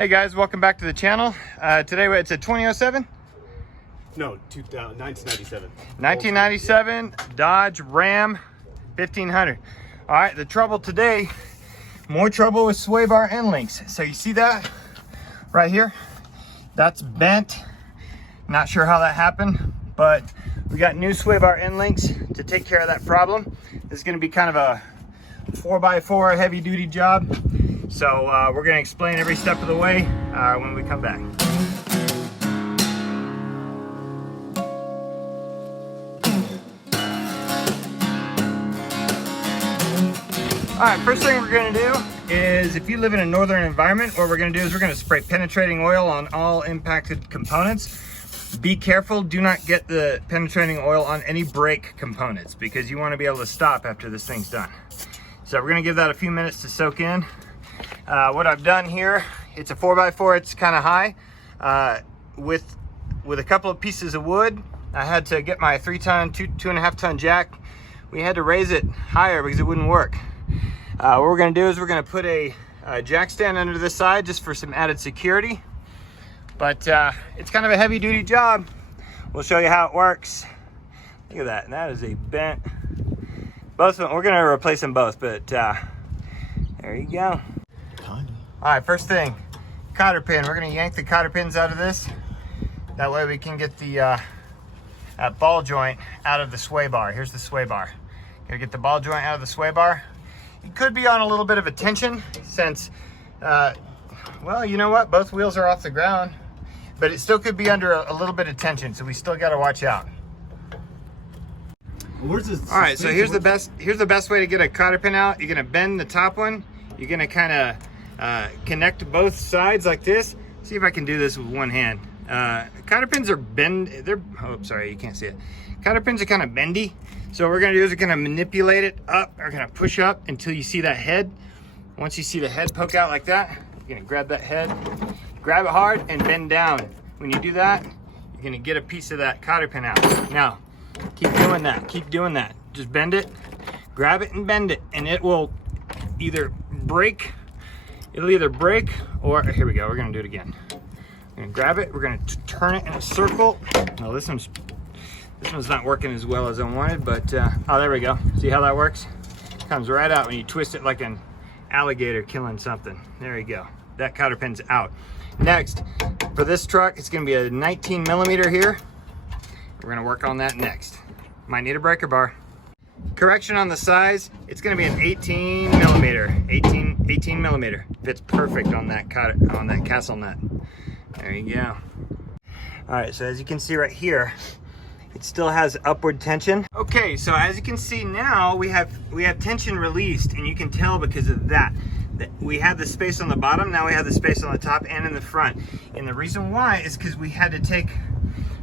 Hey guys, welcome back to the channel. Today it's a 2007? No, 1997. 1997 Dodge Ram 1500. All right, the trouble today, more trouble with sway bar end links. So you see that right here? That's bent. Not sure how that happened, but we got new sway bar end links to take care of that problem. This is gonna be kind of a 4x4 heavy duty job. So we're gonna explain every step of the way when we come back. All right, first thing we're gonna do is, if you live in a northern environment, what we're gonna do is we're gonna spray penetrating oil on all impacted components. Be careful, do not get the penetrating oil on any brake components because you wanna be able to stop after this thing's done. So we're gonna give that a few minutes to soak in. What I've done here, it's a 4x4, it's kind of high. With a couple of pieces of wood, I had to get my 3-ton, 2.5 ton jack. We had to raise it higher because it wouldn't work. What we're gonna do is we're gonna put a jack stand under this side just for some added security. But it's kind of a heavy duty job. We'll show you how it works. Look at that, that is a bent. Both of them, we're gonna replace them both, but there you go. All right, first thing, cotter pin. We're gonna yank the cotter pins out of this. That way we can get the that ball joint out of the sway bar. Here's the sway bar. Gotta get the ball joint out of the sway bar. It could be on a little bit of a tension since, well, you know what? Both wheels are off the ground, but it still could be under a little bit of tension, so we still gotta watch out. Where's this? All right, so here's the best way to get a cotter pin out. You're gonna bend the top one. You're gonna kind of connect both sides like this. See if I can do this with one hand. Cotter pins are oh, sorry, you can't see it. Cotter pins are kind of bendy. So what we're gonna do is we're gonna manipulate it up. We're gonna push up until you see that head. Once you see the head poke out like that, you're gonna grab that head, grab it hard and bend down. When you do that, you're gonna get a piece of that cotter pin out. Now, keep doing that, keep doing that. Just bend it, grab it and bend it, and it will either break. It'll either break or, here we go, we're gonna do it again. We're gonna grab it, we're gonna turn it in a circle. Well, this one's not working as well as I wanted, but, oh, there we go. See how that works? Comes right out when you twist it like an alligator killing something. There you go, that cotter pin's out. Next, for this truck, it's gonna be a 19 millimeter here. We're gonna work on that next. Might need a breaker bar. Correction on the size, it's gonna be an 18 millimeter. 18 millimeter. Fits perfect on that castle nut. There you go. All right, so as you can see right here, it still has upward tension. Okay, so as you can see now, we have tension released, and you can tell because of that. We had the space on the bottom, now we have the space on the top and in the front. And the reason why is because we had to take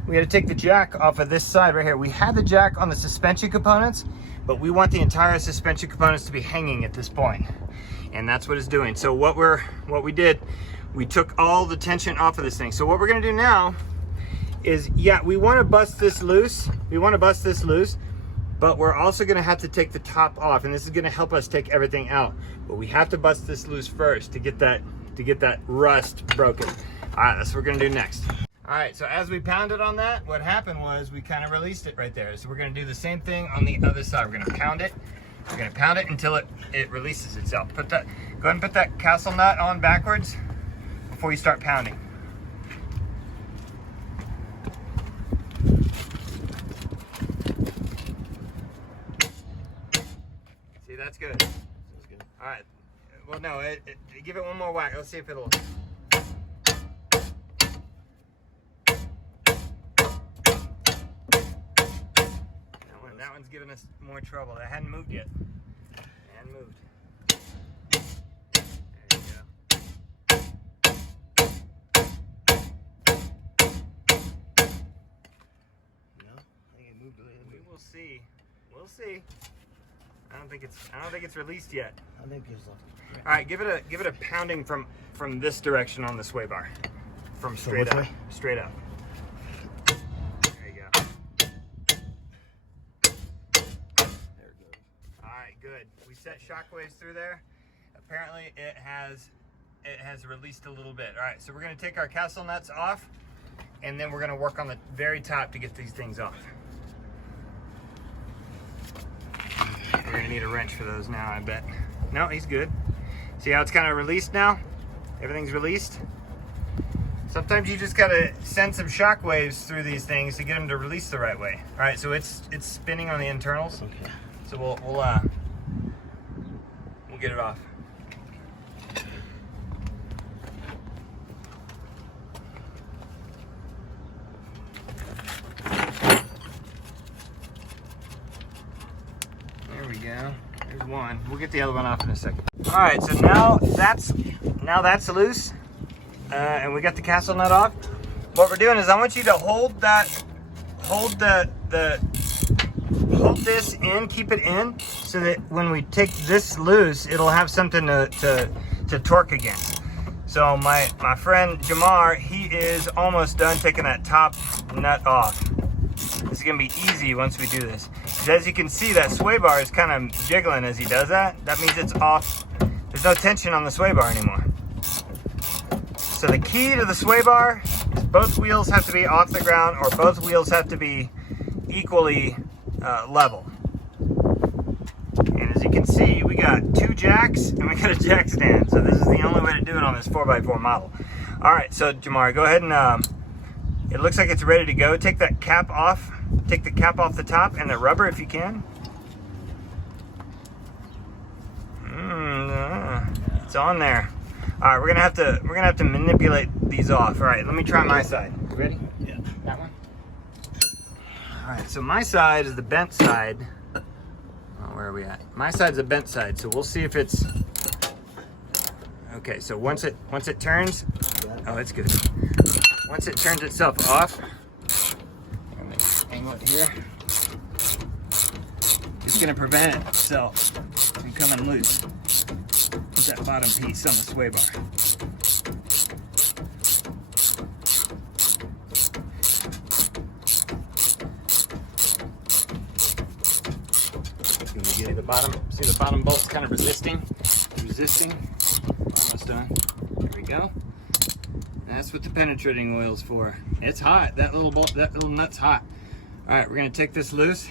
the jack off of this side right here. We had the jack on the suspension components, but we want the entire suspension components to be hanging at this point. And that's what it's doing. So what we did, we took all the tension off of this thing. So what we're gonna do now is, yeah, we wanna bust this loose. But we're also gonna have to take the top off, and this is gonna help us take everything out. But we have to bust this loose first to get that rust broken. All right, that's what we're gonna do next. All right, so as we pounded on that, what happened was we kind of released it right there. So we're gonna do the same thing on the other side. We're gonna pound it. We're gonna pound it until it releases itself. Go ahead and put that castle nut on backwards before you start pounding. See, that's good. All right, well, no, give it one more whack. Let's see if it'll. That one's giving us more trouble. That hadn't moved yet. It hadn't moved. There you go. No, I think it moved a little bit. We will see. We'll see. I don't think it's released yet. I think it's left. All right, give it a pounding from this direction on the sway bar. From straight up. Straight up. Good. We set shockwaves through there. Apparently it has it has released a little bit. All right, so we're gonna take our castle nuts off, and then we're gonna work on the very top to get these things off. We're gonna need a wrench for those now, I bet. No, he's good. See how it's kind of released now? Everything's released. Sometimes you just gotta send some shock waves through these things to get them to release the right way. All right, so it's spinning on the internals. Okay. So we'll get it off. There we go. There's one. We'll get the other one off in a second. All right, so now that's loose, and we got the castle nut off. What we're doing is I want you to hold this in, keep it in, so that when we take this loose, it'll have something to torque against. So my friend Jamar, he is almost done taking that top nut off. This is gonna be easy once we do this. As you can see, that sway bar is kind of jiggling as he does that. That means it's off. There's no tension on the sway bar anymore. So the key to the sway bar is both wheels have to be off the ground, or both wheels have to be equally level. And as you can see, we got 2 jacks and we got a jack stand. So this is the only way to do it on this 4x4 model. All right, so Jamar, go ahead and it looks like it's ready to go. Take that cap off. Take the cap off the top and the rubber if you can. It's on there. All right, we're gonna have to manipulate these off. All right, let me try my side. You ready? Yeah. That one. All right, so my side is the bent side. Oh, where are we at? My side's the bent side, so we'll see if it's okay. So once it turns, oh, it's good. Once it turns itself off, I'm gonna angle it here. It's gonna prevent itself from coming loose. Put that bottom piece on the sway bar. See the bottom? See the bottom bolt's kind of resisting. Almost done. There we go. That's what the penetrating oil's for. It's hot. That little bolt, that little nut's hot. All right, we're gonna take this loose.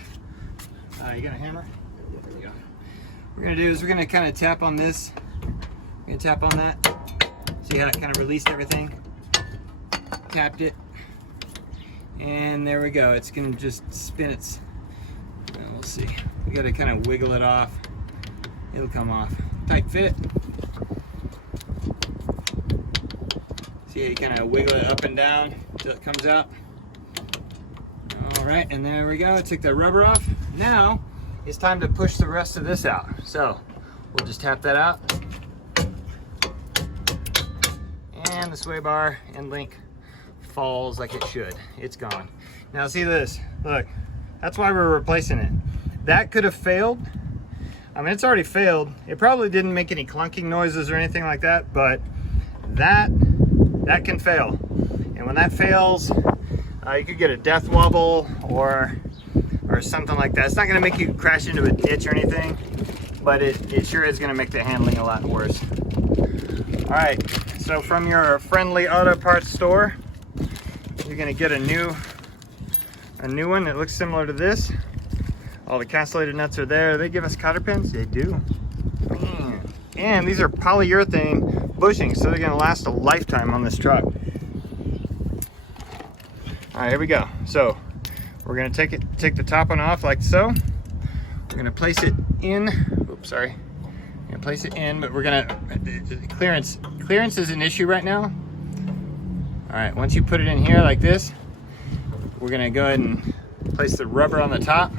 You got a hammer? Yeah, there we go. What we're gonna do is we're gonna kind of tap on this. We're gonna tap on that. See how it kind of released everything? Tapped it. And there we go. It's gonna just spin its, well, we'll see. We gotta kind of wiggle it off. It'll come off. Tight fit. See how you kind of wiggle it up and down until it comes out. All right, and there we go. Take the rubber off. Now it's time to push the rest of this out. So we'll just tap that out. And the sway bar and link falls like it should. It's gone. Now see this, look, that's why we're replacing it. That could have failed. I mean, it's already failed. It probably didn't make any clunking noises or anything like that, but that can fail. And when that fails, you could get a death wobble or something like that. It's not gonna make you crash into a ditch or anything, but it sure is gonna make the handling a lot worse. All right, so from your friendly auto parts store, you're gonna get a new one that looks similar to this. All the castellated nuts are there. They give us cotter pins? They do. Man. And these are polyurethane bushings, so they're gonna last a lifetime on this truck. All right, here we go. So we're gonna take the top one off like so. We're gonna place it in. Oops, sorry. We're gonna place it in, but we're gonna clearance is an issue right now. All right, once you put it in here like this, we're gonna go ahead and place the rubber on the top.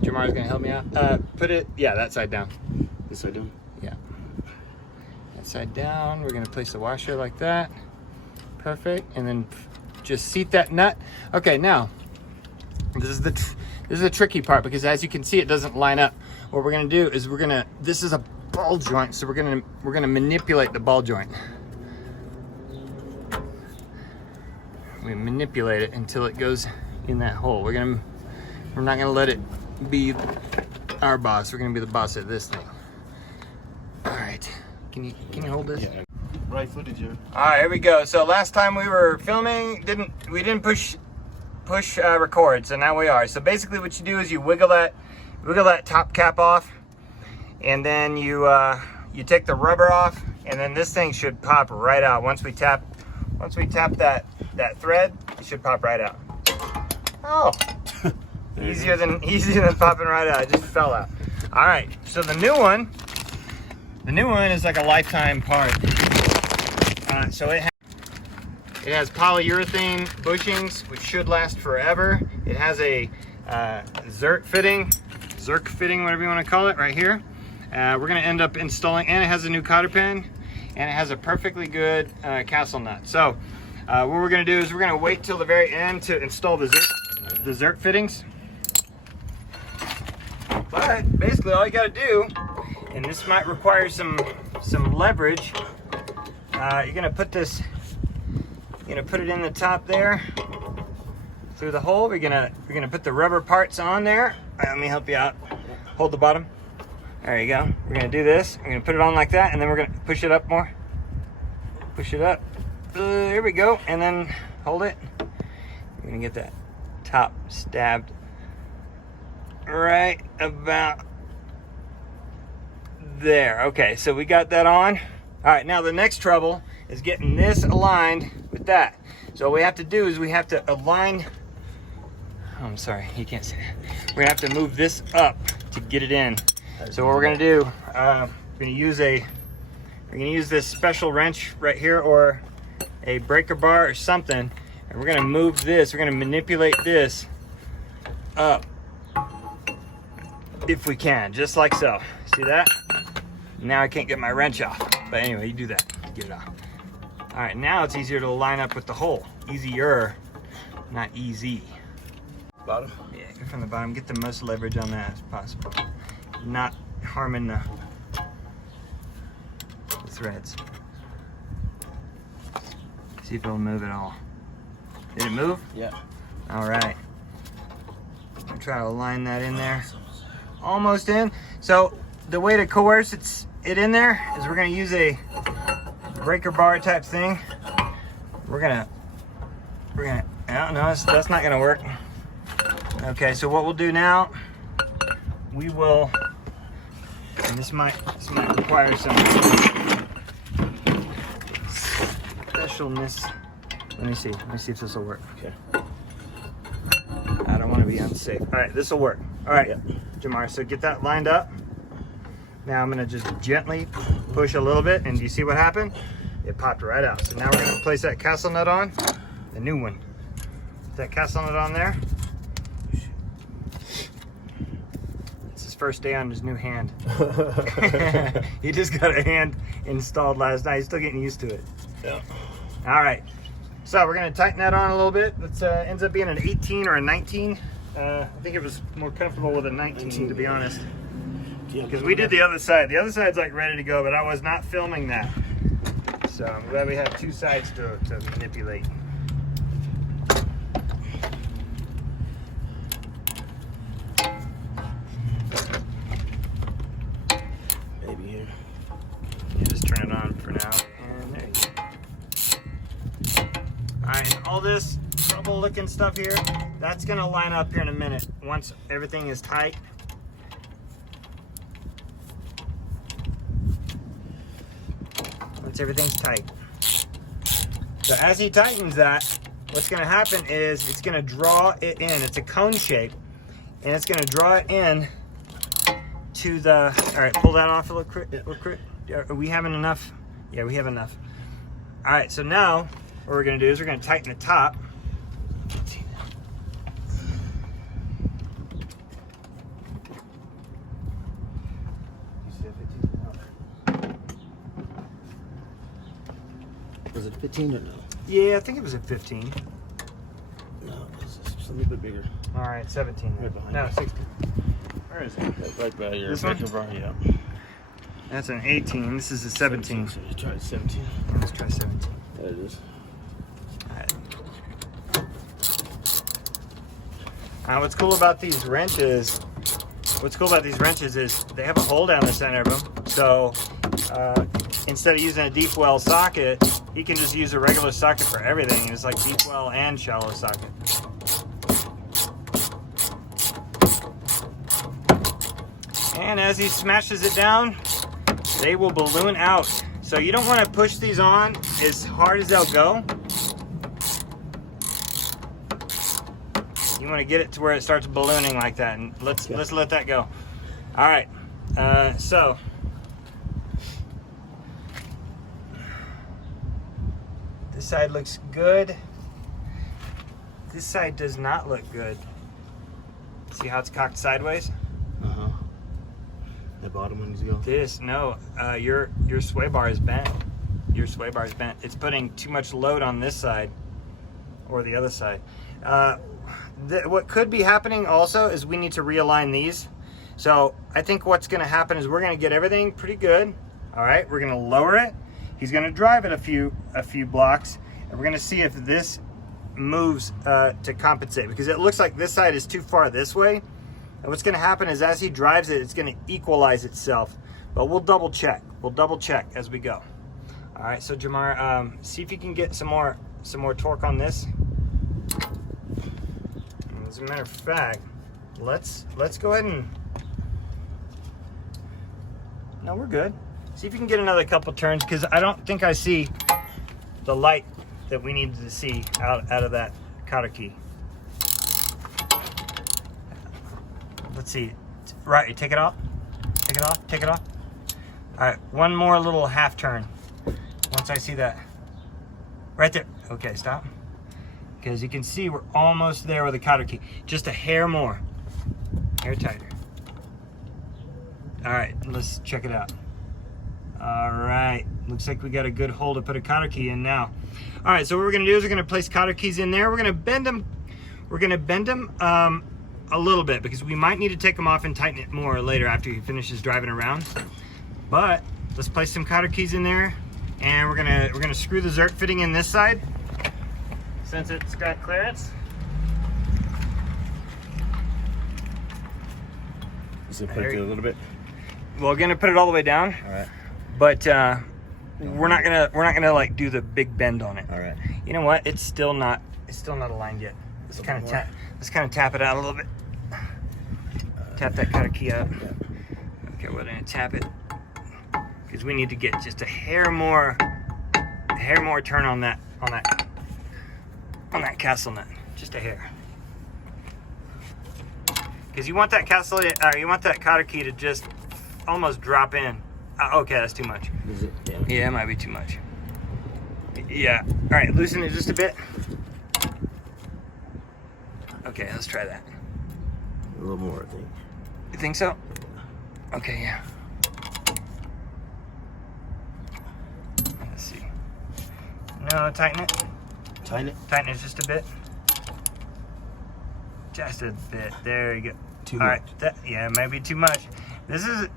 Jamar's gonna help me out. Put it, yeah, that side down. This side down? Yeah. That side down. We're gonna place the washer like that. Perfect. And then just seat that nut. Okay, now this is the tricky part, because as you can see, it doesn't line up. What we're gonna do is this is a ball joint, so we're gonna manipulate the ball joint. We manipulate it until it goes in that hole. We're not gonna let it be our boss. We're gonna be the boss of this thing. All right, Can you hold this? Yeah. Right footage here. All right, here we go. So last time we were filming, we didn't push record, so now we are. So basically, what you do is you wiggle that top cap off, and then you take the rubber off, and then this thing should pop right out. Once we tap that thread, it should pop right out. Oh, easier than popping right out. It just fell out. All right, so the new one is like a lifetime part. So it has polyurethane bushings, which should last forever. It has a Zerk fitting, whatever you want to call it, right here. We're going to end up installing, and it has a new cotter pin, and it has a perfectly good castle nut. So what we're going to do is we're going to wait till the very end to install the Zerk fittings. But basically all you got to do, and this might require some leverage, you're going to put this, you're going to put it in the top there through the hole. We're going to put the rubber parts on there. All right, let me help you out. Hold the bottom. There you go. We're going to do this. We're going to put it on like that, and then we're going to push it up more. Push it up. Here we go. And then hold it. We're going to get that top stabbed right about there. Okay, so we got that on. All right, now the next trouble is getting this aligned with that. So what we have to do is we have to align. Oh, I'm sorry, you can't see that. We're gonna have to move this up to get it in. So what we're gonna do, we're gonna use this special wrench right here, or a breaker bar or something, and we're gonna move this. We're gonna manipulate this up if we can, just like so. See that? Now I can't get my wrench off. But anyway, you do that, get it off. All right, now it's easier to line up with the hole. Easier, not easy. Bottom? Yeah, go from the bottom. Get the most leverage on that as possible. Not harming the threads. See if it'll move at all. Did it move? Yeah. All right. I'll try to align that in there. Almost in. So the way to coerce it in there is we're going to use a breaker bar type thing. We're gonna no, that's not gonna work. Okay, so what we'll do now, we will, and this might require some specialness. Let me see if this will work. Okay. I don't want to be unsafe. All right, this will work. All right, Yeah. Jamar, so get that lined up. Now I'm gonna just gently push a little bit, and do you see what happened? It popped right out. So now we're gonna place that castle nut on, the new one. Put that castle nut on there. It's his first day on his new hand. He just got a hand installed last night. He's still getting used to it. Yeah. All right. So we're gonna tighten that on a little bit. It ends up being an 18 or a 19. I think it was more comfortable with a 19 to be honest. Because we did the other side. The other side's like ready to go, but I was not filming that. So I'm glad we have two sides to manipulate. Maybe here. Yeah, just turn it on for now. And there you go. Alright, all this trouble looking stuff here, that's going to line up here in a minute once everything is tight. Once everything's tight. So as he tightens that, what's going to happen is it's going to draw it in. It's a cone shape, and it's going to draw it in to the. All right, pull that off a little quick. Are we having enough? Yeah, we have enough. All right, so now what we're going to do is we're going to tighten the top. Was it 15 or no? Yeah, I think it was a 15. No, it's a little bit bigger. All right, 17. Right behind No, you. 16. Where is it? Right by your This one? breaker bar, yeah. That's an 18. This is a 17. So you tried 17. Let's try 17. There it is. All right. What's cool about these wrenches? Is they have a hole down the center of them. So instead of using a deep well socket, he can just use a regular socket for everything. It's like deep well and shallow socket. And as he smashes it down, they will balloon out. So you don't want to push these on as hard as they'll go. You want to get it to where it starts ballooning like that, and let's let that go. All right, so this side looks good. This side does not look good. See how it's cocked sideways? Uh-huh. The bottom one needs to go. Your sway bar is bent. Your sway bar is bent. It's putting too much load on this side or the other side. What could be happening also is we need to realign these. So I think what's going to happen is we're going to get everything pretty good. All right, we're going to lower it. He's going to drive it a few blocks, and we're going to see if this moves to compensate, because it looks like this side is too far this way. And what's going to happen is as he drives it, it's going to equalize itself. But we'll double check. We'll double check as we go. All right, so Jamar, see if you can get some more torque on this. As a matter of fact, let's go ahead and. No, we're good. See if you can get another couple turns, because I don't think I see the light that we needed to see out of that cotter key. Let's see. Right, take it off. Take it off. Take it off. All right, one more little half turn. Once I see that. Right there. Okay, stop. Because you can see we're almost there with the cotter key. Just a hair more. Hair tighter. All right, let's check it out. All right, looks like we got a good hole to put a cotter key in now. All right, so what we're gonna do is we're gonna place cotter keys in there. We're gonna bend them. We're gonna bend them a little bit, because we might need to take them off and tighten it more later after he finishes driving around. But let's place some cotter keys in there, and we're gonna screw the Zert fitting in this side since it's got clearance. Is it put it a little bit? We're gonna put it all the way down. All right. But we're not gonna like do the big bend on it. All right. You know what? It's still not aligned yet. Let's kind of tap it out a little bit. Tap that cutter key out. Okay, we're gonna tap it because we need to get just a hair more turn on that castle nut. Just a hair. Because you want that cotter key to just almost drop in. Okay, that's too much. Is it? Yeah, it might be too much. Yeah. All right, loosen it just a bit. Okay, let's try that. A little more, I think. You think so? Okay, yeah. Let's see. No, tighten it. Tighten it? Tighten it just a bit. Just a bit. There you go. Too All much. right. Yeah, maybe too much. This is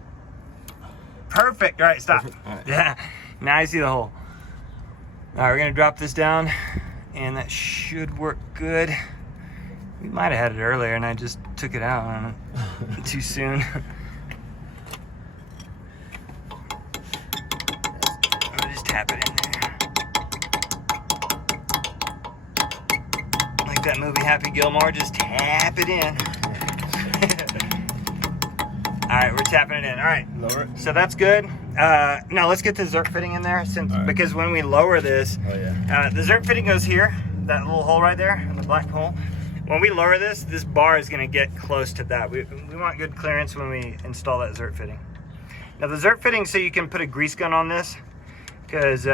perfect. All right, stop. Perfect. All right. Yeah. Now I see the hole. All right, we're gonna drop this down, and that should work good. We might have had it earlier, and I just took it out on it too soon. I'll just tap it in there. Like that movie Happy Gilmore, just tap it in. All right, we're tapping it in. All right, Lower it. so that's good. Now let's get the Zert fitting in there, because when we lower this, the Zert fitting goes here, that little hole right there, the black hole. When we lower this bar is going to get close to that. We want good clearance when we install that Zert fitting. Now the Zert fitting, so you can put a grease gun on this, because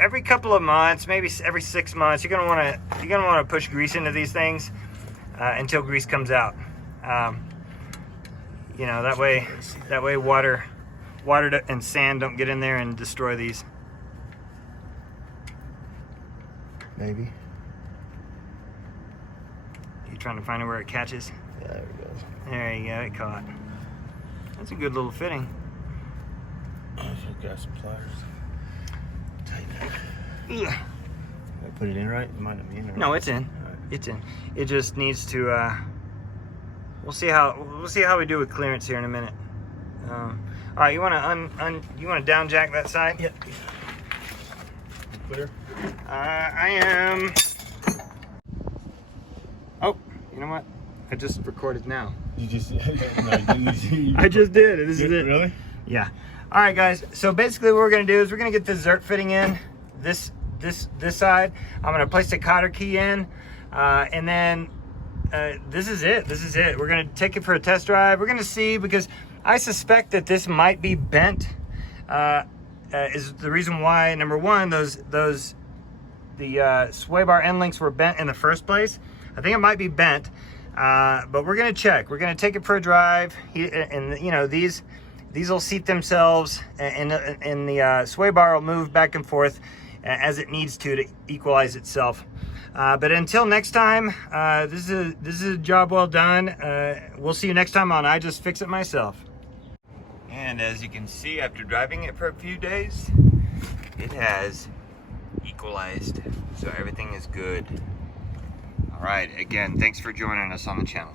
every couple of months, maybe every 6 months, you're gonna want to push grease into these things until grease comes out. You know, that way water and sand don't get in there and destroy these. Maybe. You trying to find it where it catches? Yeah, there we go. There you go, it caught. That's a good little fitting. I've got some pliers. Tighten it. Ugh. Did I put it in right? It might not be in there. No, it's in. All right. It's in. It just needs to. We'll see how we do with clearance here in a minute. All right, you want to down jack that side? Yep. Clear? I am. Oh, you know what? I just recorded now. You just, no, you I just did. This is it. Really? Yeah. All right, guys. So basically, what we're gonna do is we're gonna get the Zert fitting in this side. I'm gonna place the cotter key in, and then this is it. This is it. We're gonna take it for a test drive. We're gonna see, because I suspect that this might be bent. Is the reason why, number one, the sway bar end links were bent in the first place. I think it might be bent, but we're gonna check. We're gonna take it for a drive, and you know, these will seat themselves, and the sway bar will move back and forth as it needs to equalize itself. But until next time, this is a job well done. We'll see you next time on I Just Fix It Myself. And as you can see, after driving it for a few days, it has equalized, so everything is good. All right, again, thanks for joining us on the channel.